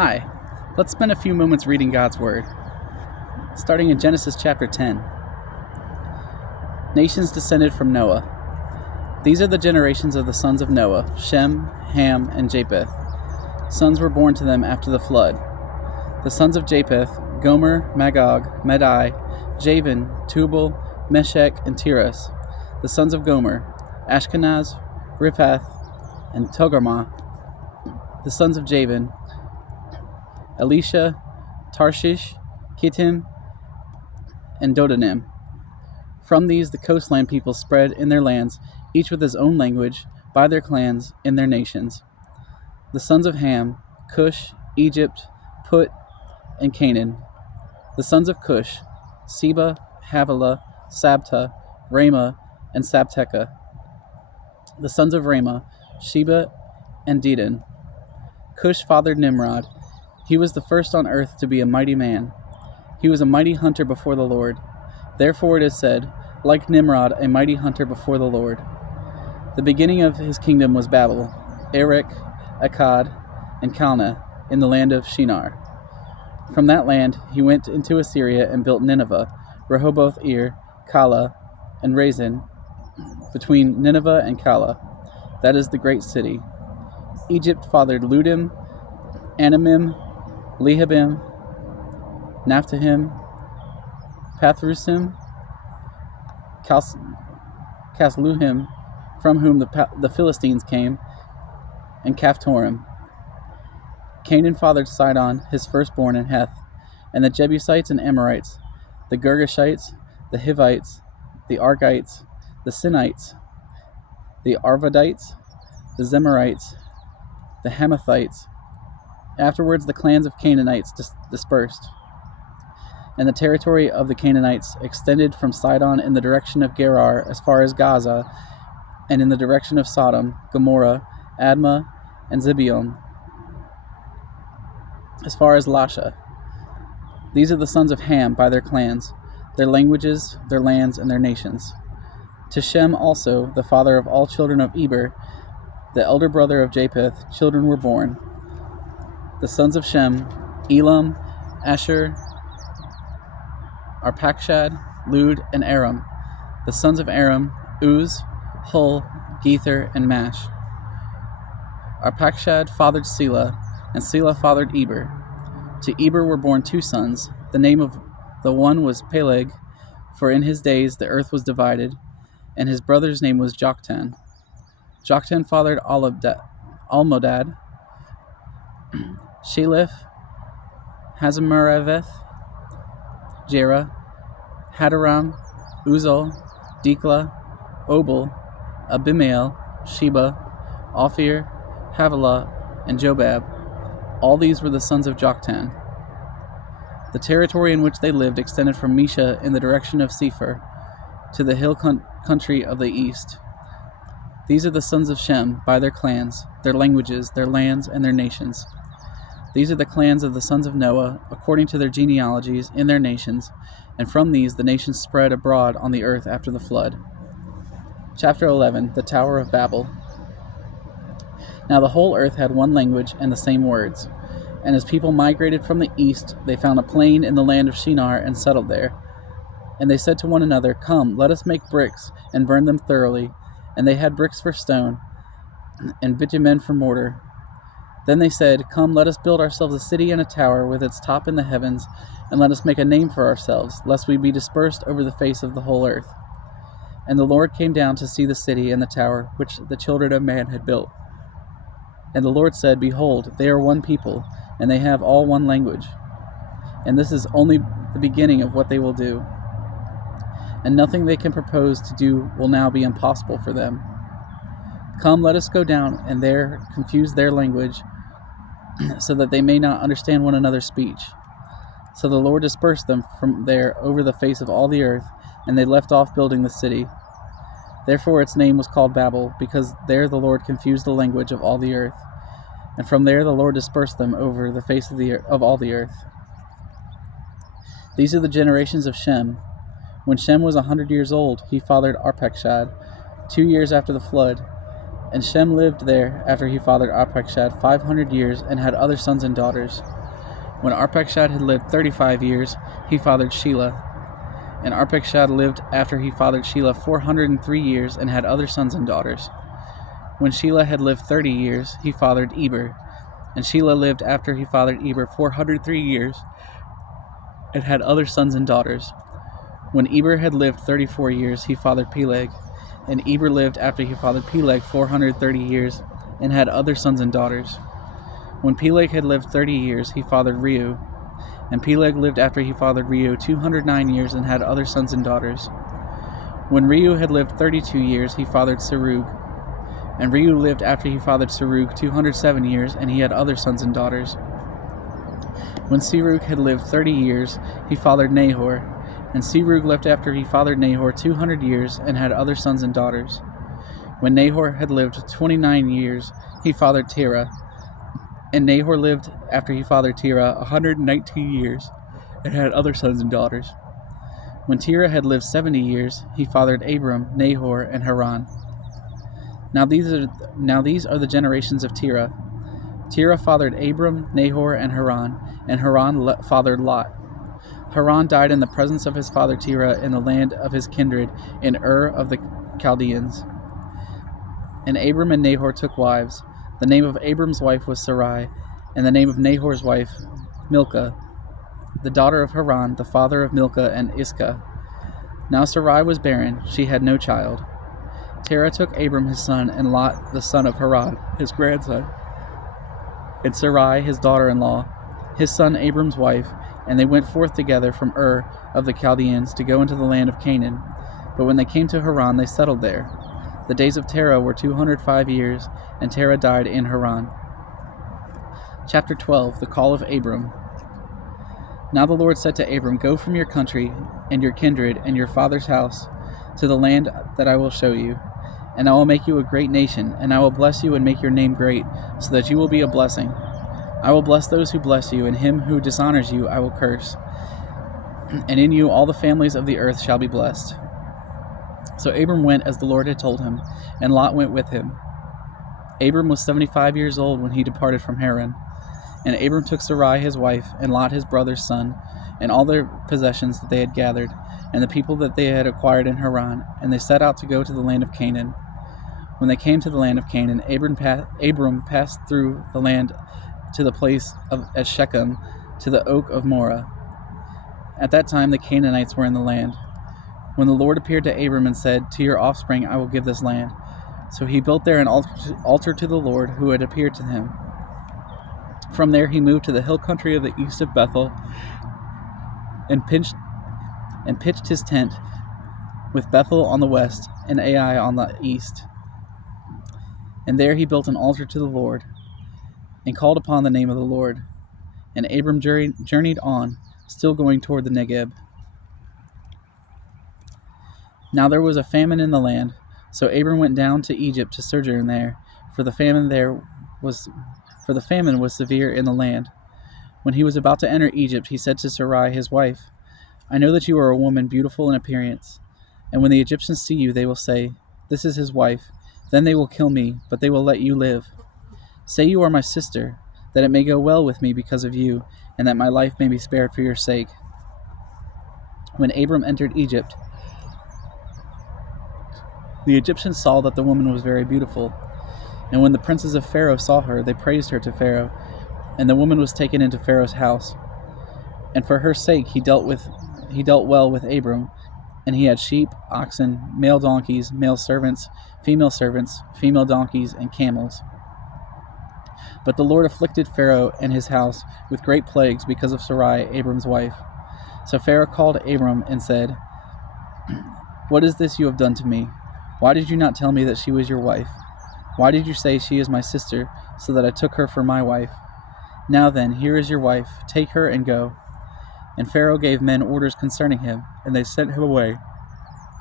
Hi, let's spend a few moments reading God's Word. Starting in Genesis chapter 10. Nations descended from Noah. These are the generations of the sons of Noah, Shem, Ham, and Japheth. Sons were born to them after the flood. The sons of Japheth, Gomer, Magog, Madai, Javan, Tubal, Meshech, and Tiras. The sons of Gomer, Ashkenaz, Riphath, and Togarmah. The sons of Javan, Elisha, Tarshish, Kittim, and Dodanim. From these the coastland people spread in their lands, each with his own language, by their clans, in their nations. The sons of Ham, Cush, Egypt, Put, and Canaan. The sons of Cush, Seba, Havilah, Sabta, Ramah, and Sabteca. The sons of Ramah, Sheba, and Dedan. Cush fathered Nimrod. He was the first on earth to be a mighty man. He was a mighty hunter before the Lord. Therefore it is said, like Nimrod, a mighty hunter before the Lord. The beginning of his kingdom was Babel, Erech, Akkad, and Calneh, in the land of Shinar. From that land he went into Assyria and built Nineveh, Rehoboth-ir, Calah, and Resen, between Nineveh and Calah. That is the great city. Egypt fathered Ludim, Anamim, Lehabim, Naphtahim, Pathrusim, Casluhim, from whom the Philistines came, and Caphtorim. Canaan fathered Sidon, his firstborn, and Heth, and the Jebusites and Amorites, the Girgashites, the Hivites, the Argites, the Sinites, the Arvadites, the Zemarites, the Hamathites. Afterwards the clans of Canaanites dispersed, and the territory of the Canaanites extended from Sidon in the direction of Gerar as far as Gaza, and in the direction of Sodom, Gomorrah, Admah, and Zibeon, as far as Lasha. These are the sons of Ham by their clans, their languages, their lands, and their nations. To Shem also, the father of all children of Eber, the elder brother of Japheth, children were born. The sons of Shem, Elam, Asher, Arpachshad, Lud, and Aram. The sons of Aram, Uz, Hul, Gether, and Mash. Arpachshad fathered Selah, and Selah fathered Eber. To Eber were born two sons. The name of the one was Peleg, for in his days the earth was divided, and his brother's name was Joktan. Joktan fathered Almodad, Sheleph, Hazarmaveth, Jerah, Hadaram, Uzal, Diklah, Obal, Abimael, Sheba, Ophir, Havilah, and Jobab. All these were the sons of Joktan. The territory in which they lived extended from Mesha in the direction of Sephir to the hill country of the east. These are the sons of Shem by their clans, their languages, their lands, and their nations. These are the clans of the sons of Noah, according to their genealogies, in their nations, and from these the nations spread abroad on the earth after the flood. Chapter 11, the Tower of Babel. Now the whole earth had one language and the same words. And as people migrated from the east, they found a plain in the land of Shinar and settled there. And they said to one another, "Come, let us make bricks and burn them thoroughly." And they had bricks for stone, and bitumen for mortar. Then they said, "Come, let us build ourselves a city and a tower with its top in the heavens, and let us make a name for ourselves, lest we be dispersed over the face of the whole earth." And the Lord came down to see the city and the tower which the children of man had built. And the Lord said, "Behold, they are one people, and they have all one language. And this is only the beginning of what they will do. And nothing they can propose to do will now be impossible for them. Come, let us go down and there confuse their language, so that they may not understand one another's speech." So the Lord dispersed them from there over the face of all the earth, and they left off building the city. Therefore its name was called Babel, because there the Lord confused the language of all the earth. And from there the Lord dispersed them over the face of all the earth. These are the generations of Shem. When Shem was 100 years old, he fathered Arpachshad, 2 years after the flood. And Shem lived there after he fathered Arpachshad 500 years and had other sons and daughters. When Arpachshad had lived 35 years, he fathered Shelah. And Arpachshad lived after he fathered Shelah 403 years and had other sons and daughters. When Shelah had lived 30 years, he fathered Eber. And Shelah lived after he fathered Eber 403 years and had other sons and daughters. When Eber had lived 34 years, he fathered Peleg. And Eber lived after he fathered Peleg 430 years and had other sons and daughters. When Peleg had lived 30 years, he fathered Reu. And Peleg lived after he fathered Reu 209 years and had other sons and daughters. When Reu had lived 32 years, he fathered Serug. And Reu lived after he fathered Serug 207 years, and he had other sons and daughters. When Serug had lived 30 years, he fathered Nahor. And Serug lived after he fathered Nahor 200 years, and had other sons and daughters. When Nahor had lived 29 years, he fathered Terah. And Nahor lived after he fathered Terah 119 years, and had other sons and daughters. When Terah had lived 70 years, he fathered Abram, Nahor, and Haran. Now these are the generations of Terah. Terah fathered Abram, Nahor, and Haran fathered Lot. Haran died in the presence of his father Terah in the land of his kindred in Ur of the Chaldeans. And Abram and Nahor took wives. The name of Abram's wife was Sarai, and the name of Nahor's wife Milcah, the daughter of Haran, the father of Milcah and Iscah. Now Sarai was barren, she had no child. Terah took Abram his son, and Lot the son of Haran, his grandson, and Sarai his daughter-in-law, his son Abram's wife, and they went forth together from Ur of the Chaldeans to go into the land of Canaan. But when they came to Haran, they settled there. The days of Terah were 205 years, and Terah died in Haran. Chapter 12, the call of Abram. Now the Lord said to Abram, Go from your country, and your kindred, and your father's house, to the land that I will show you. And I will make you a great nation, and I will bless you and make your name great, so that you will be a blessing. I will bless those who bless you, and him who dishonors you I will curse. And in you all the families of the earth shall be blessed. So Abram went as the Lord had told him, and Lot went with him. Abram was 75 years old when he departed from Haran. And Abram took Sarai his wife, and Lot his brother's son, and all their possessions that they had gathered, and the people that they had acquired in Haran, and they set out to go to the land of Canaan. When they came to the land of Canaan, Abram passed through the land to the place at Shechem, to the oak of Moreh. At that time the Canaanites were in the land. When the Lord appeared to Abram and said, To your offspring I will give this land. So he built there an altar to the Lord who had appeared to him. From there he moved to the hill country of the east of Bethel, and pitched his tent, with Bethel on the west and Ai on the east. And there he built an altar to the Lord, and called upon the name of the Lord. And Abram journeyed on, still going toward the Negeb. Now there was a famine in the land, so Abram went down to Egypt to sojourn there, for the famine was severe in the land. When he was about to enter Egypt, he said to Sarai his wife, I know that you are a woman beautiful in appearance, and when the Egyptians see you, they will say, This is his wife. Then they will kill me, but they will let you live. Say you are my sister, that it may go well with me because of you, and that my life may be spared for your sake. When Abram entered Egypt, the Egyptians saw that the woman was very beautiful. And when the princes of Pharaoh saw her, they praised her to Pharaoh, and the woman was taken into Pharaoh's house. And for her sake he dealt well with Abram, and he had sheep, oxen, male donkeys, male servants, female donkeys, and camels. But the Lord afflicted Pharaoh and his house with great plagues because of Sarai, Abram's wife. So Pharaoh called Abram and said, What is this you have done to me? Why did you not tell me that she was your wife? Why did you say she is my sister, so that I took her for my wife? Now then, here is your wife. Take her and go. And Pharaoh gave men orders concerning him, and they sent him away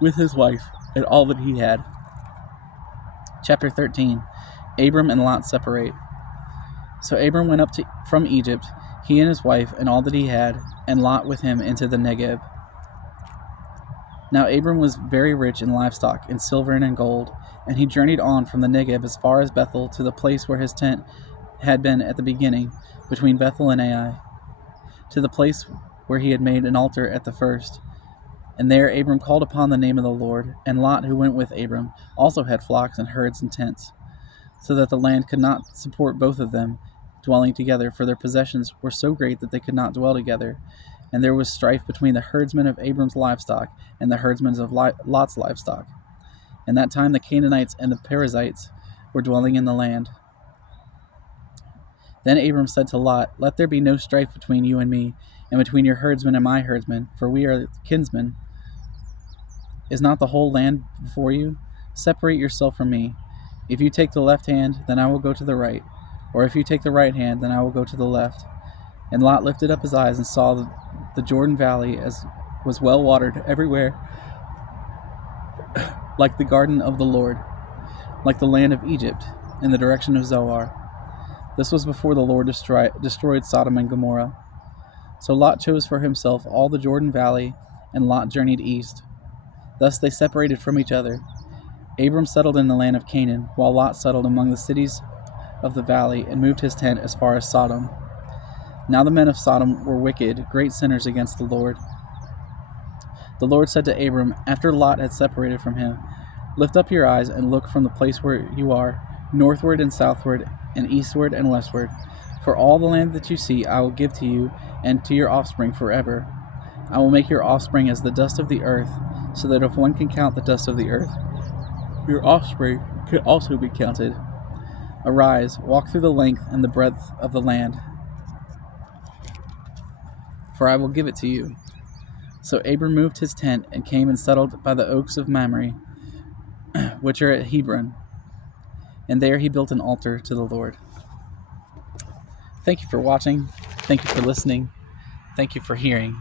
with his wife and all that he had. Chapter 13. Abram and Lot separate. So Abram went up from Egypt, he and his wife and all that he had, and Lot with him into the Negeb. Now Abram was very rich in livestock, in silver and in gold, and he journeyed on from the Negeb as far as Bethel to the place where his tent had been at the beginning, between Bethel and Ai, to the place where he had made an altar at the first. And there Abram called upon the name of the Lord, and Lot, who went with Abram, also had flocks and herds and tents, so that the land could not support both of them dwelling together, for their possessions were so great that they could not dwell together. And there was strife between the herdsmen of Abram's livestock and the herdsmen of Lot's livestock. In that time the Canaanites and the Perizzites were dwelling in the land. Then Abram said to Lot, "Let there be no strife between you and me, and between your herdsmen and my herdsmen, for we are kinsmen. Is not the whole land before you? Separate yourself from me. If you take the left hand, then I will go to the right, or if you take the right hand, then I will go to the left." And Lot lifted up his eyes and saw the Jordan Valley as was well watered everywhere, like the garden of the Lord, like the land of Egypt, in the direction of Zoar. This was before the Lord destroyed Sodom and Gomorrah. So Lot chose for himself all the Jordan Valley, and Lot journeyed east. Thus they separated from each other. Abram settled in the land of Canaan, while Lot settled among the cities of the valley and moved his tent as far as Sodom. Now the men of Sodom were wicked, great sinners against the Lord. The Lord said to Abram, after Lot had separated from him, "Lift up your eyes and look from the place where you are, northward and southward, and eastward and westward. For all the land that you see I will give to you and to your offspring forever. I will make your offspring as the dust of the earth, so that if one can count the dust of the earth, your offspring can also be counted. Arise, walk through the length and the breadth of the land, for I will give it to you." So Abram moved his tent and came and settled by the oaks of Mamre, which are at Hebron, and there he built an altar to the Lord. Thank you for watching. Thank you for listening. Thank you for hearing.